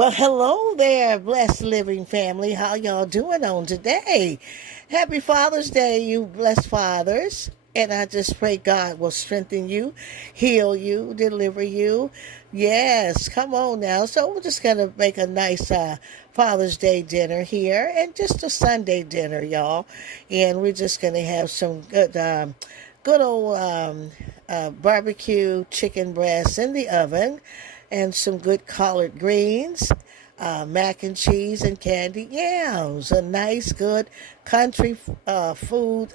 Well, hello there, blessed living family. How y'all doing on today? Happy Father's Day, you blessed fathers. And I just pray God will strengthen you, heal you, deliver you. Yes, come on now. So we're just going to make a nice Father's Day dinner here and just a Sunday dinner, y'all. And we're just going to have some good old barbecue chicken breasts in the oven and some good collard greens, mac and cheese, and candied yams. A nice, good country food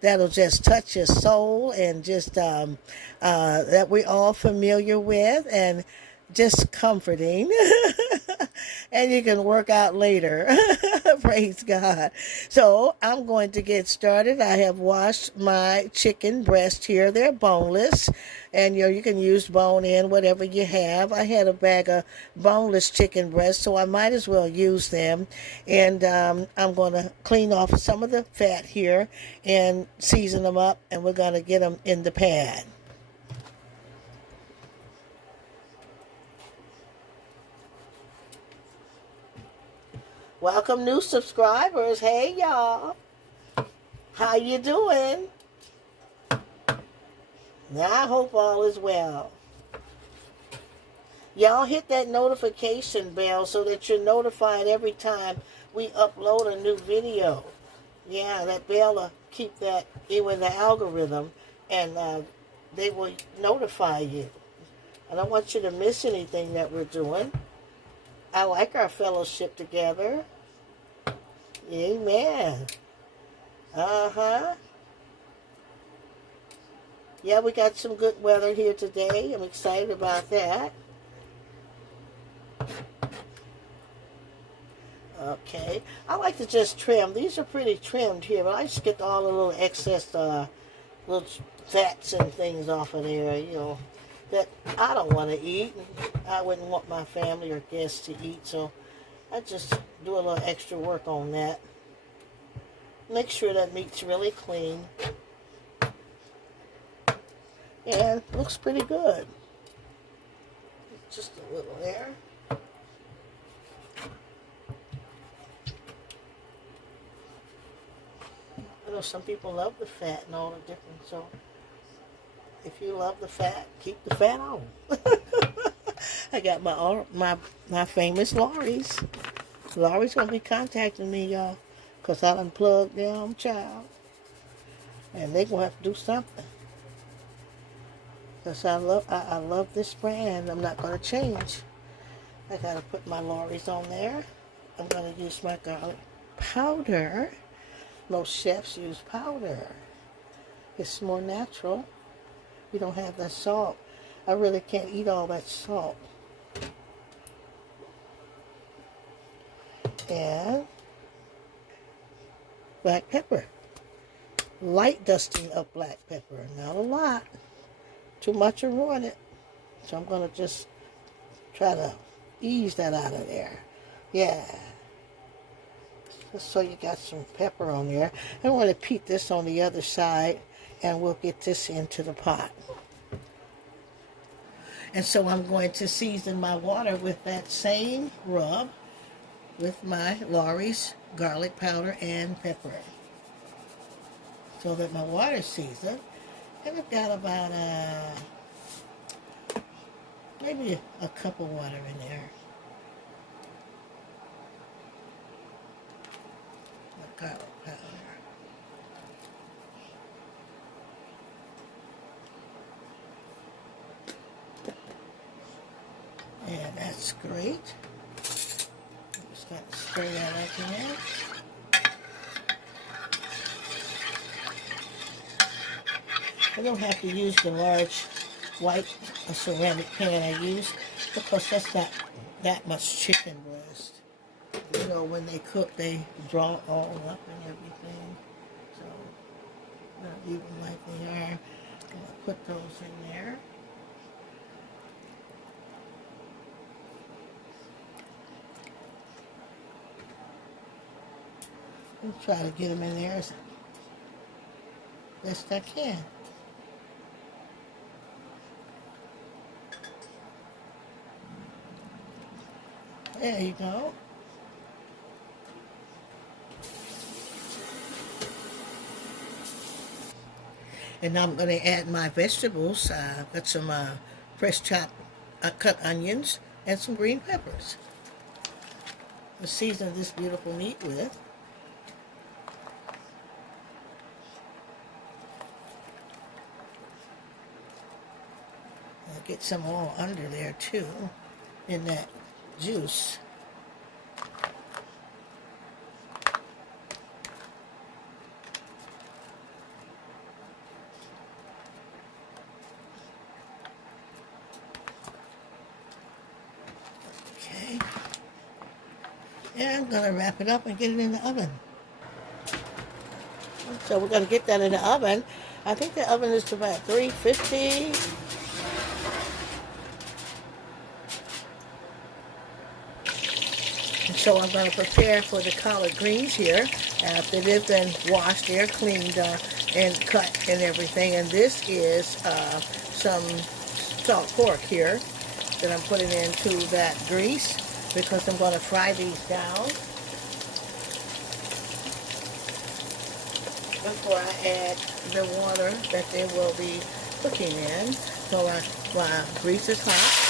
that'll just touch your soul and just that we're all familiar with and just comforting. And you can work out later. Praise God. So I'm going to get started. I have washed my chicken breast here. They're boneless. And you can use bone in whatever you have. I had a bag of boneless chicken breasts, so I might as well use them. And I'm going to clean off some of the fat here and season them up, and we're going to get them in the pan. Welcome new subscribers. Hey y'all. How you doing? Now I hope all is well. Y'all hit that notification bell so that you're notified every time we upload a new video. Yeah, that bell will keep that in the algorithm, and they will notify you. I don't want you to miss anything that we're doing. I like our fellowship together. Amen. Uh-huh. Yeah, we got some good weather here today. I'm excited about that. Okay. I like to just trim. These are pretty trimmed here, but I just get all the little excess little fats and things off of there, that I don't want to eat. I wouldn't want my family or guests to eat, so I just do a little extra work on that. Make sure that meat's really clean. And it looks pretty good. Just a little there. I know some people love the fat and all the different, so if you love the fat, keep the fat on. I got my famous Laurie's. Laurie's going to be contacting me, y'all, because I done plugged them, child. And they going to have to do something. Because I love this brand. I'm not going to change. I got to put my Laurie's on there. I'm going to use my garlic powder. Most chefs use powder. It's more natural. You don't have that salt. I really can't eat all that salt. And black pepper. Light dusting of black pepper. Not a lot. Too much will ruin it. So I'm going to just try to ease that out of there. Yeah. Just so you got some pepper on there. I want to peek this on the other side, and we'll get this into the pot. And so I'm going to season my water with that same rub with my Laurie's garlic powder and pepper. So that my water's seasoned. And I've got about maybe a cup of water in there. My garlic powder. And that's great. Just got to spray that up in there. I don't have to use the large white ceramic pan I use because that's not that much chicken breast. When they cook, they draw all up and everything. So, not even like they are. I'm going to put those in there. And try to get them in there as best I can. There you go. And now I'm going to add my vegetables. I've got some fresh chopped cut onions and some green peppers. To season this beautiful meat with. I'll get some all under there too, in that juice. Okay. And I'm going to wrap it up and get it in the oven. So we're going to get that in the oven. I think the oven is about 350. And so I'm going to prepare for the collard greens here. After they've been washed, they're cleaned and cut and everything. And this is some salt pork here that I'm putting into that grease because I'm going to fry these down before I add the water that they will be cooking in. So while grease is hot,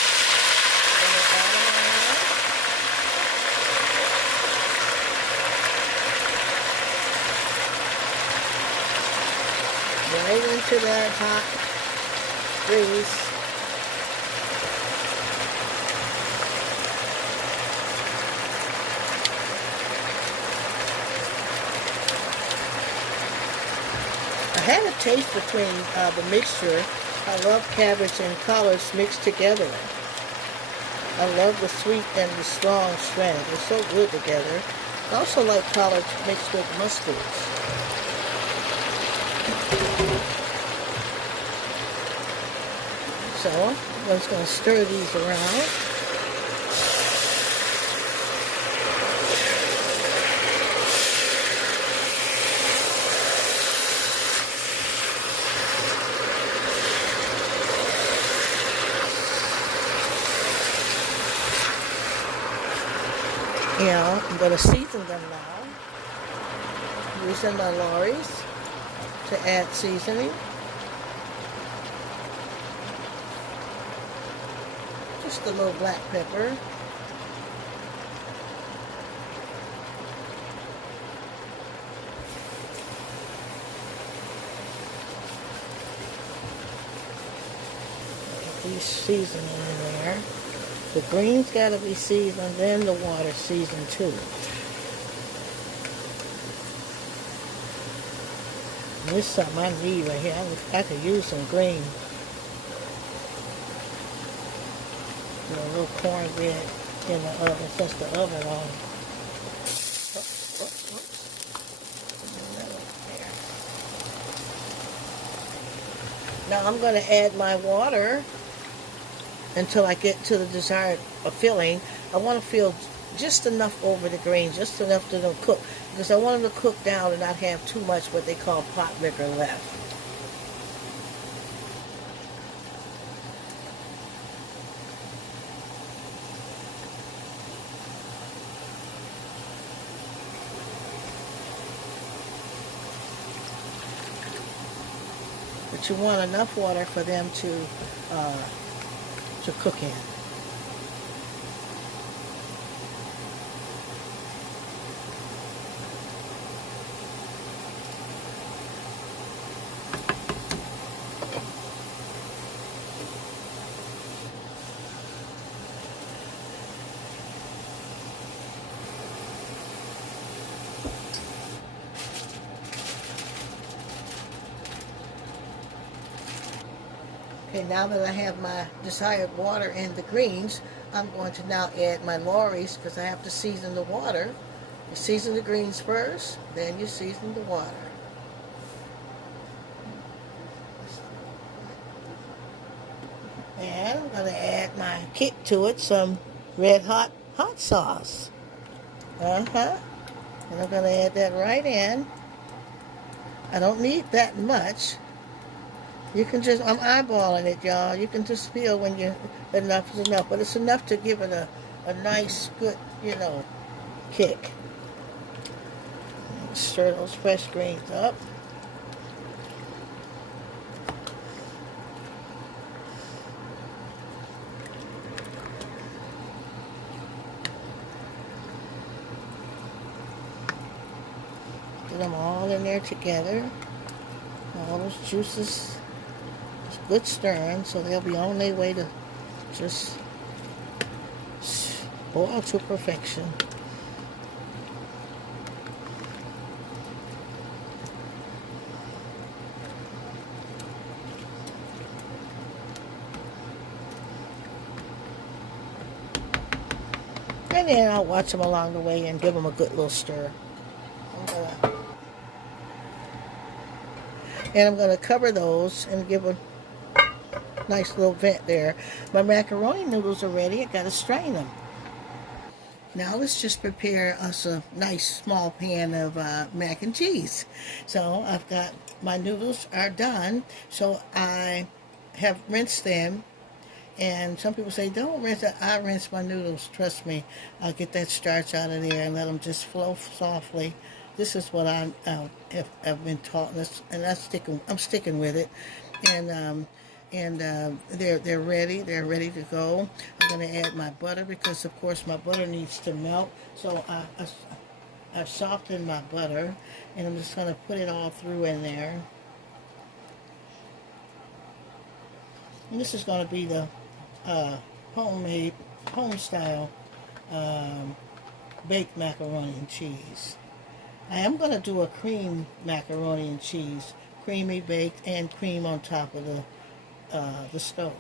right into that hot grease. I had a taste between the mixture. I love cabbage and collards mixed together. I love the sweet and the strong strand. They're so good together. I also like collards mixed with mustards. So I'm just going to stir these around. I'm going to season them now, using my Lorry's to add seasoning. Just a little black pepper. Get these seasoning in there. The greens got to be seasoned, then the water seasoned too. And this is something I need right here. I could use some green. A little cornbread in the oven, since the oven on. Now I'm going to add my water until I get to the desired filling. I want to fill just enough over the greens, just enough to them cook, because I want them to cook down and not have too much what they call pot liquor left. But you want enough water for them to cook in. Okay, now that I have my desired water in the greens, I'm going to now add my Lorry's because I have to season the water. You season the greens first, then you season the water. And I'm going to add my kick to it, some red hot sauce. And I'm going to add that right in. I don't need that much. You can just, I'm eyeballing it, y'all. You can just feel when enough is enough. But it's enough to give it a nice, good, kick. Stir those fresh greens up. Get them all in there together. All those juices, good stirring, so they'll be on their way to just boil to perfection. And then I'll watch them along the way and give them a good little stir. I'm gonna cover those and give a nice little vent there. My macaroni noodles are ready. I gotta strain them. Now let's just prepare us a nice small pan of mac and cheese. So I've got my noodles are done. So I have rinsed them. And some people say, don't rinse it. I rinse my noodles. Trust me. I'll get that starch out of there and let them just flow softly. This is what I have been taught, and I'm sticking with it. And they're ready. They're ready to go. I'm going to add my butter because, of course, my butter needs to melt. So I've softened my butter, and I'm just going to put it all through in there. And this is going to be the homemade, home-style baked macaroni and cheese. I am going to do a cream macaroni and cheese, creamy baked and cream on top of the stove.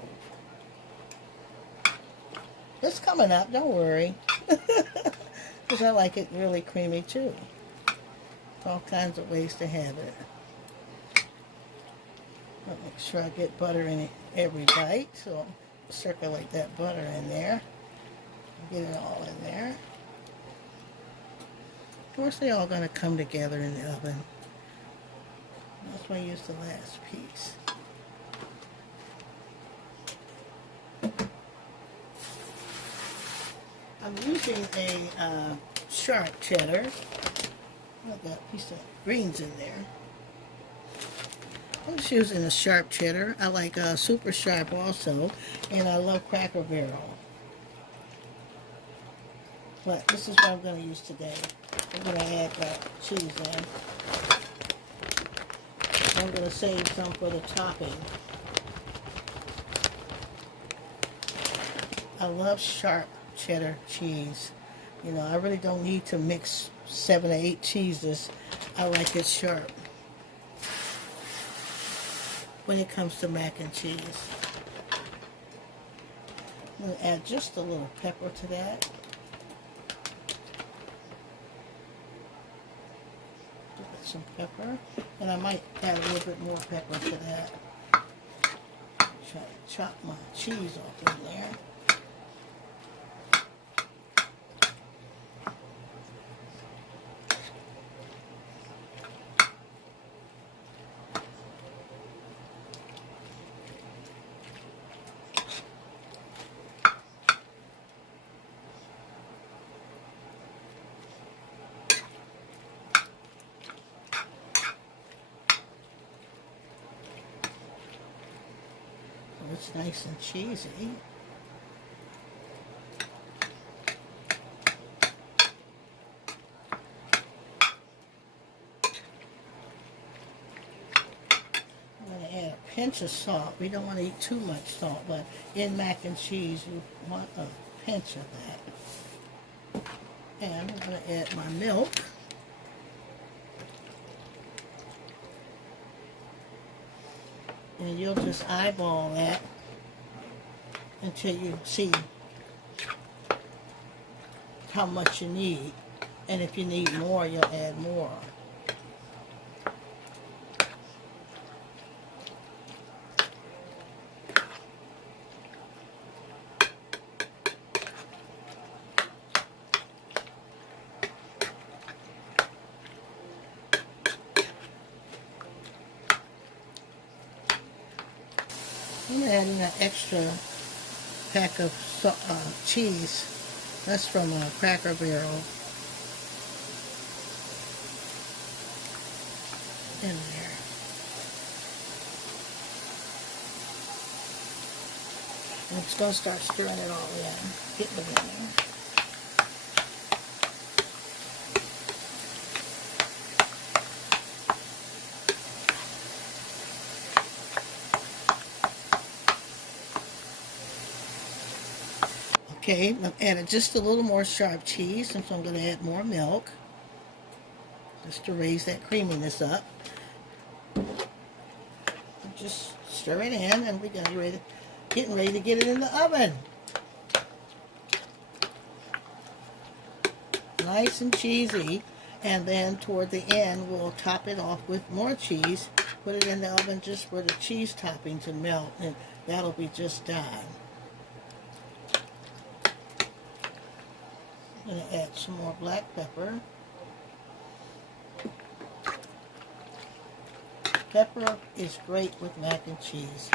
It's coming up, don't worry, because I like it really creamy too. All kinds of ways to have it. I'll make sure I get butter in every bite, so I'll circulate that butter in there. Get it all in there. Of course, they're all going to come together in the oven. That's why I use the last piece. I'm using a sharp cheddar. I've got a piece of greens in there. I'm just using a sharp cheddar. I like super sharp also, and I love Cracker Barrel. But this is what I'm going to use today. I'm going to add the cheese in. I'm going to save some for the topping. I love sharp cheddar cheese. You know, I really don't need to mix 7 or 8 cheeses. I like it sharp when it comes to mac and cheese. I'm going to add just a little pepper to that. Some pepper, and I might add a little bit more pepper to that. Try to chop my cheese off in there. It's nice and cheesy. I'm going to add a pinch of salt. We don't want to eat too much salt, but in mac and cheese you want a pinch of that. And I'm going to add my milk. And you'll just eyeball that until you see how much you need. And if you need more, you'll add more. I'm adding an extra pack of cheese That's from a Cracker Barrel in there. And it's going to start stirring it all in. Getting it in there. Okay, I've added just a little more sharp cheese, and so I'm going to add more milk just to raise that creaminess up. Just stir it in, and we're getting ready to get it in the oven. Nice and cheesy, and then toward the end we'll top it off with more cheese. Put it in the oven just for the cheese topping to melt, and that'll be just done. I'm going to add some more black pepper. Pepper is great with mac and cheese.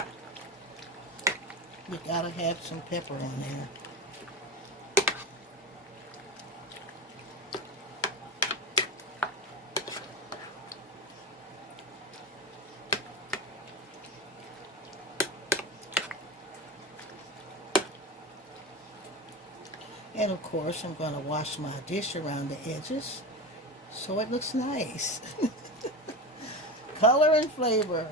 You gotta have some pepper on there. And of course, I'm going to wash my dish around the edges so it looks nice. Color and flavor.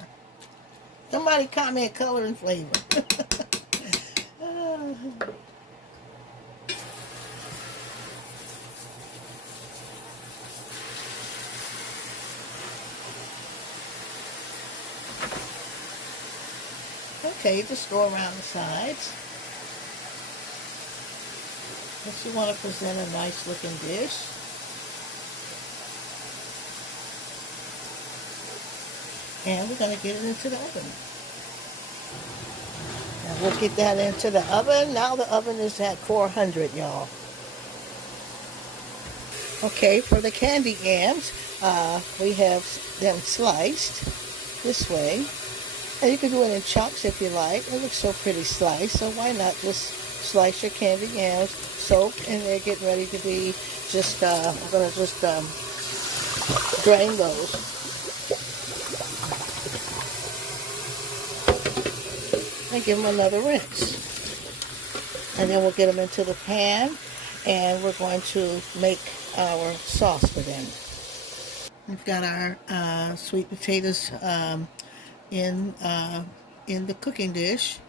Somebody comment color and flavor. Okay, just go around the sides. If you want to present a nice looking dish. And we're going to get it into the oven. And we'll get that into the oven. Now the oven is at 400, y'all. Okay, for the candy yams, we have them sliced this way. And you can do it in chunks if you like. It looks so pretty sliced, so why not just slice your candy yams, soaked, and they're getting ready to be just, I'm going to just drain those. And give them another rinse. And then we'll get them into the pan, and we're going to make our sauce for them. We've got our sweet potatoes in the cooking dish,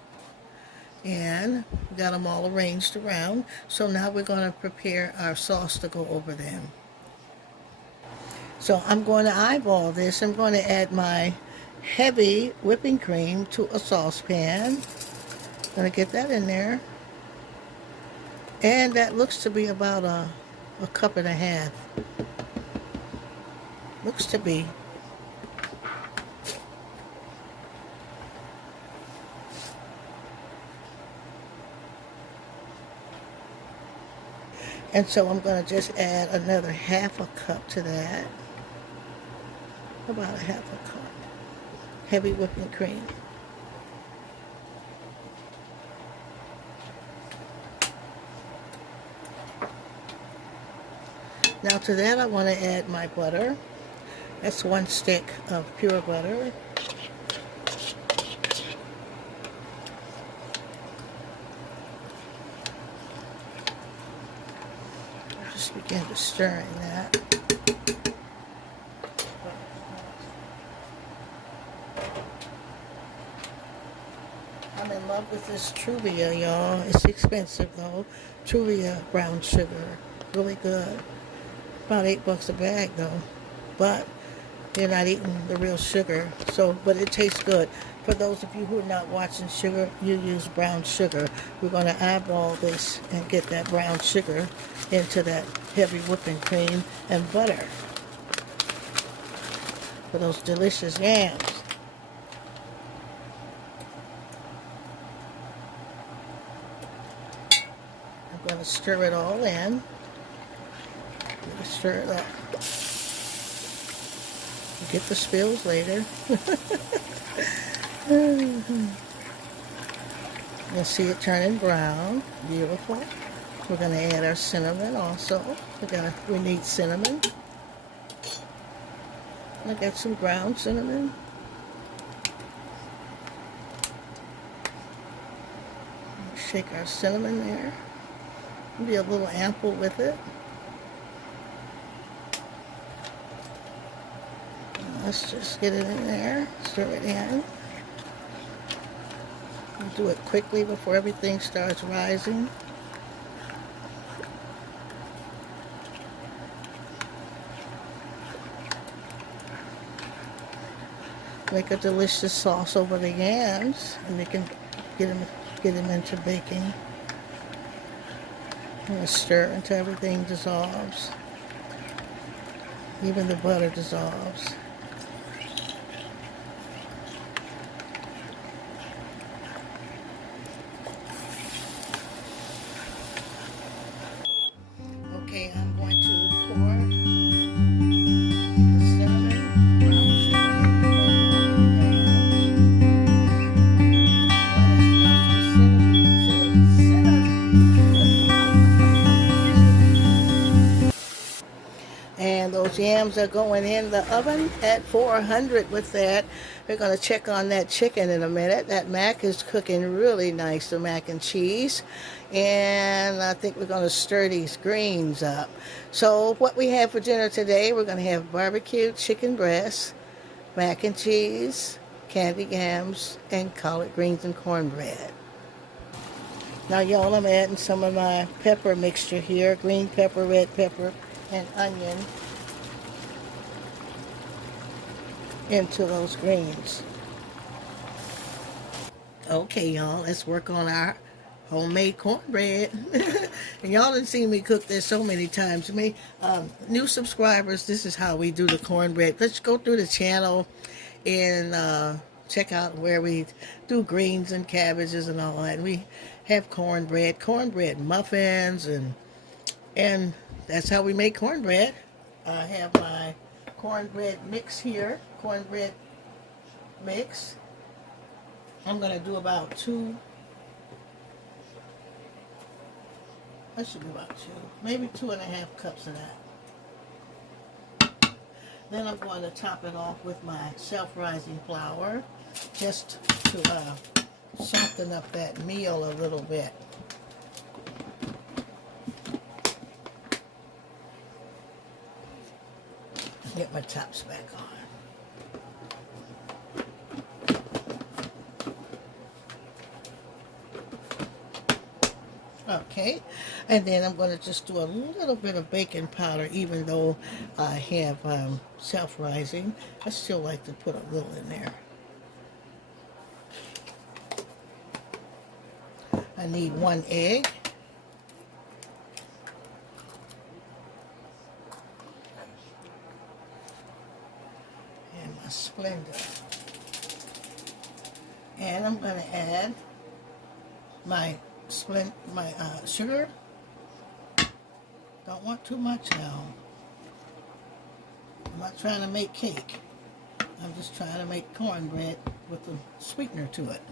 and we got them all arranged around. So now we're going to prepare our sauce to go over them. So I'm going to eyeball this. I'm going to add my heavy whipping cream to a saucepan. Gonna get that in there, and that looks to be about a cup and a half. Looks to be. And so I'm going to just add another half a cup to that. About a half a cup. Heavy whipping cream. Now to that I want to add my butter. That's 1 stick of pure butter. Just begin to stir in that. I'm in love with this Truvia, y'all. It's expensive though. Truvia brown sugar. Really good. About $8 a bag though. But you're not eating the real sugar. So, but it tastes good. For those of you who are not watching sugar, you use brown sugar. We're going to eyeball this and get that brown sugar into that heavy whipping cream and butter for those delicious yams. I'm going to stir it all in. Stir it up. Get the spills later. You'll see it turning brown. Beautiful. We're going to add our cinnamon also. We need cinnamon. I got some ground cinnamon. Shake our cinnamon there. Be a little ample with it. Let's just get it in there, stir it in. We'll do it quickly before everything starts rising. Make a delicious sauce over the yams, and we can get them into baking. And stir until everything dissolves. Even the butter dissolves. Okay, I'm going to pour the cinnamon, brown sugar, and those yams are going in the oven at 400 with that. We're going to check on that chicken in a minute. That mac is cooking really nice, the mac and cheese. And I think we're going to stir these greens up. So what we have for dinner today, we're going to have barbecued chicken breast, mac and cheese, candied yams, and collard greens and cornbread. Now, y'all, I'm adding some of my pepper mixture here, green pepper, red pepper, and onion into those greens. Okay, y'all, let's work on our homemade cornbread. And y'all done seen me cook this so many times. New subscribers, this is how we do the cornbread. Let's go through the channel and check out where we do greens and cabbages and all that. And we have cornbread muffins, and that's how we make cornbread. I have my cornbread mix here, cornbread mix. I'm going to do about I should do about maybe 2.5 cups of that. Then I'm going to top it off with my self-rising flour, just to soften up that meal a little bit. Get my tops back on. Okay, and then I'm going to just do a little bit of baking powder, even though I have self-rising. I still like to put a little in there. I need 1 egg. And my Splenda. And I'm going to add my sugar. Don't want too much now. I'm not trying to make cake. I'm just trying to make cornbread with a sweetener to it.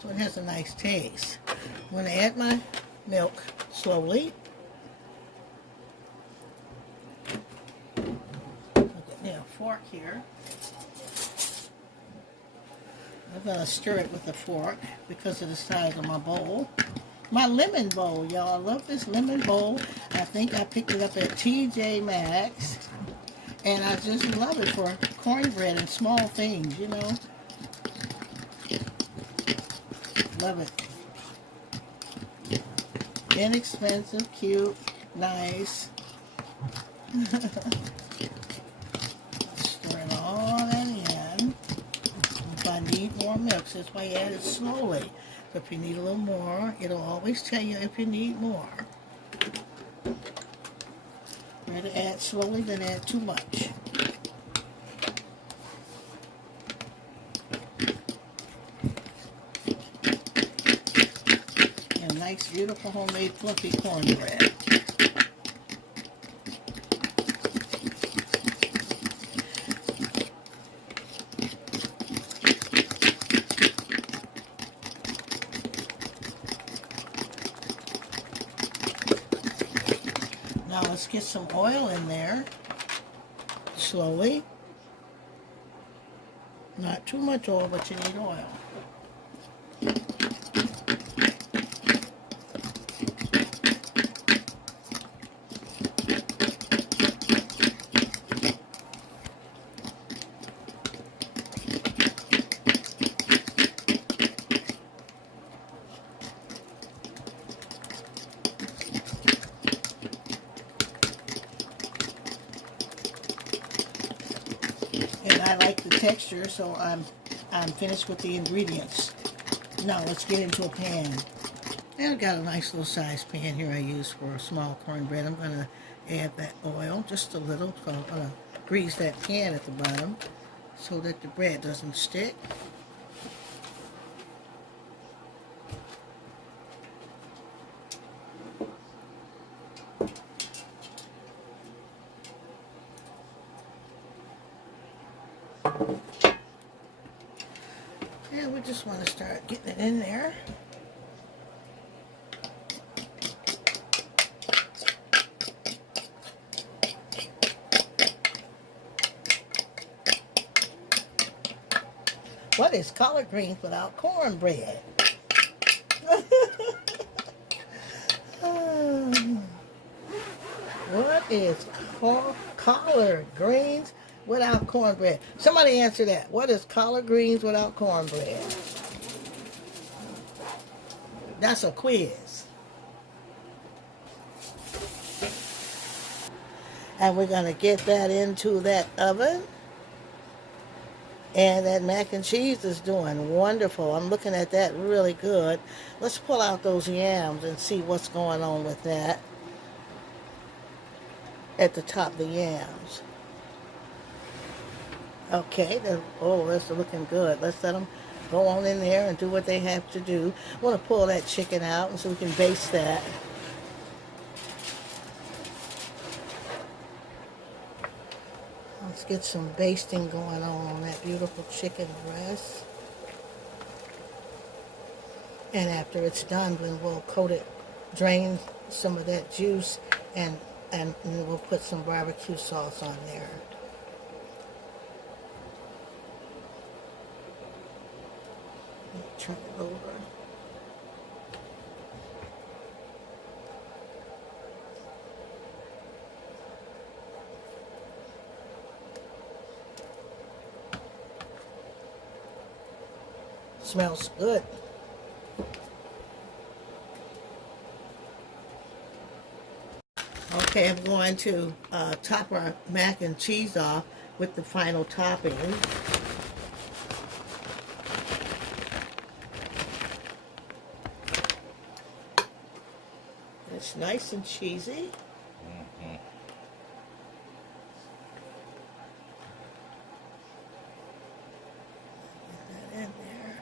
So it has a nice taste. I'm going to add my milk slowly. I'll get me a fork here. I'm going to stir it with a fork because of the size of my bowl. My lemon bowl, y'all. I love this lemon bowl. I think I picked it up at TJ Maxx. And I just love it for cornbread and small things, you know. Love it. Inexpensive, cute, nice. Stir it all that in. If I need more milk, so that's why I add it slowly. So if you need a little more, it'll always tell you if you need more. Better add slowly than add too much. And nice, beautiful, homemade, fluffy cornbread. Now let's get some oil in there, slowly. Not too much oil, but you need oil. And I like the texture, so I'm finished with the ingredients. Now let's get into a pan. And I've got a nice little size pan here I use for a small cornbread. I'm going to add that oil, just a little. So I'm going to grease that pan at the bottom so that the bread doesn't stick. And we just want to start getting it in there. What is collard greens without cornbread? What is collard greens without cornbread? Somebody answer that. What is collard greens without cornbread? That's a quiz. And we're going to get that into that oven. And that mac and cheese is doing wonderful. I'm looking at that really good. Let's pull out those yams and see what's going on with that. At the top, the yams. Okay, that's looking good. Let's let them go on in there and do what they have to do. I want to pull that chicken out and so we can baste that. Let's get some basting going on that beautiful chicken breast. And after it's done, we'll coat it, drain some of that juice, and we'll put some barbecue sauce on there. Turn it over. Smells good. Okay, I'm going to top our mac and cheese off with the final topping. It's nice and cheesy. Get that in there.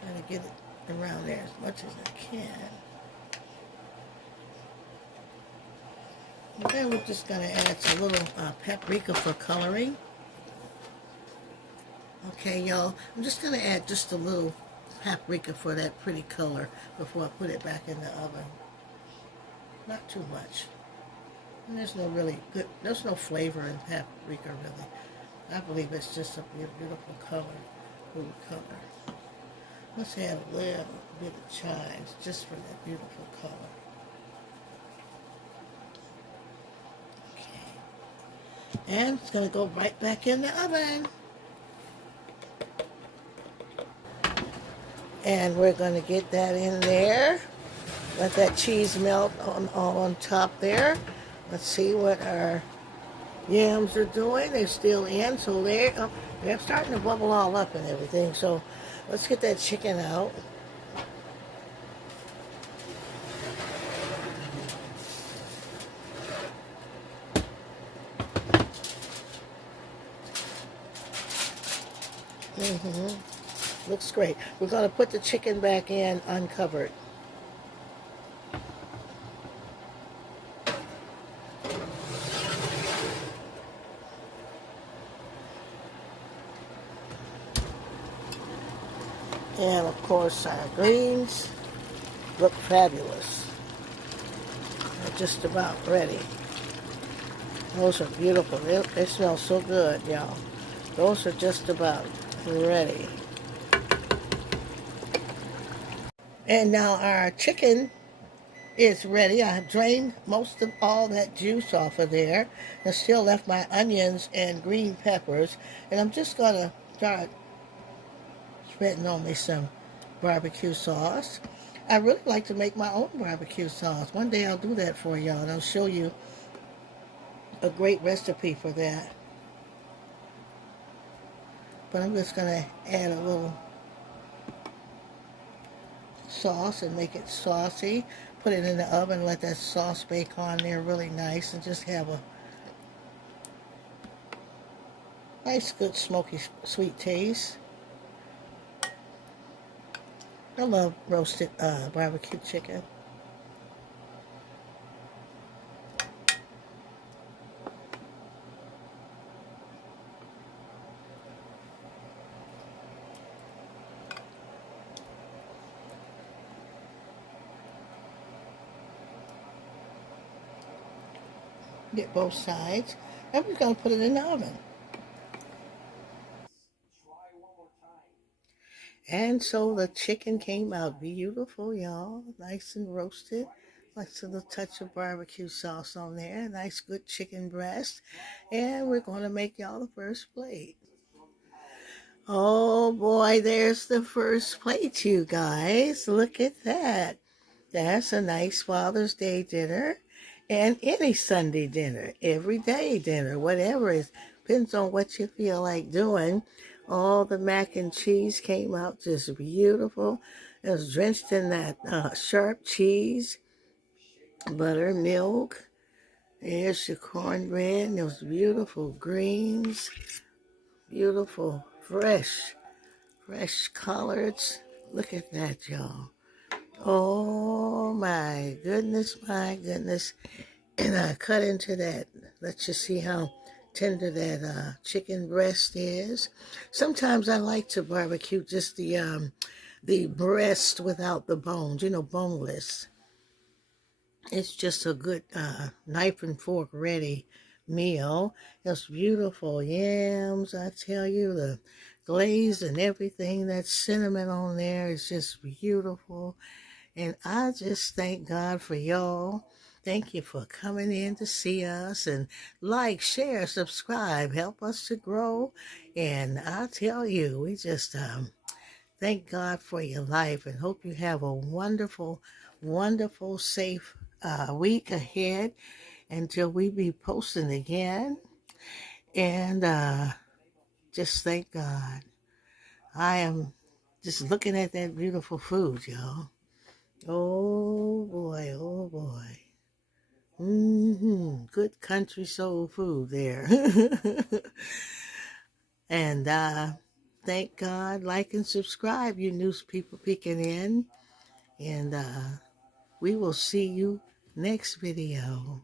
Try to get it around there as much as I can. And then we're just going to add some little paprika for coloring. Okay, y'all, I'm just going to add just a little paprika for that pretty color before I put it back in the oven. Not too much. And there's no flavor in paprika, really. I believe it's just a beautiful color, food color. Let's add a little bit of chives just for that beautiful color. Okay. And it's going to go right back in the oven. And we're going to get that in there. Let that cheese melt on top there. Let's see what our yams are doing. They're still in, so they're starting to bubble all up and everything. So let's get that chicken out. Looks great. We're going to put the chicken back in uncovered. And of course, our greens look fabulous. They're just about ready. Those are beautiful. They smell so good, y'all. Those are just about ready. And now our chicken is ready. I drained most of all that juice off of there and still left my onions and green peppers. And I'm just going to start spreading on me some barbecue sauce. I really like to make my own barbecue sauce. One day I'll do that for y'all and I'll show you a great recipe for that. But I'm just going to add a little sauce and make it saucy. Put it in the oven, let that sauce bake on there really nice, and just have a nice, good, smoky, sweet taste. I love roasted barbecue chicken. Get both sides. I'm just going to put it in the oven. And so the chicken came out beautiful, y'all. Nice and roasted. Nice little touch of barbecue sauce on there. Nice, good chicken breast. And we're going to make y'all the first plate. Oh boy, there's the first plate, you guys. Look at that. That's a nice Father's Day dinner and any Sunday dinner, everyday dinner, whatever it depends on what you feel like doing. All the mac and cheese came out just beautiful. It was drenched in that sharp cheese, butter, milk. There's your cornbread and those beautiful greens, beautiful, fresh collards. Look at that, y'all. Oh my goodness, my goodness. And I cut into that. Let you see how tender that chicken breast is. Sometimes I like to barbecue just the breast without the bones, boneless. It's just a good knife and fork ready meal. It's beautiful yams, I tell you, the glaze and everything, that cinnamon on there is just beautiful. And I just thank God for y'all. Thank you for coming in to see us, and like, share, subscribe, help us to grow. And I tell you, we just thank God for your life and hope you have a wonderful, wonderful, safe week ahead until we be posting again. And just thank God. I am just looking at that beautiful food, y'all. Oh boy, oh boy. Good country soul food there. And thank God, like and subscribe, you new people peeking in. And we will see you next video.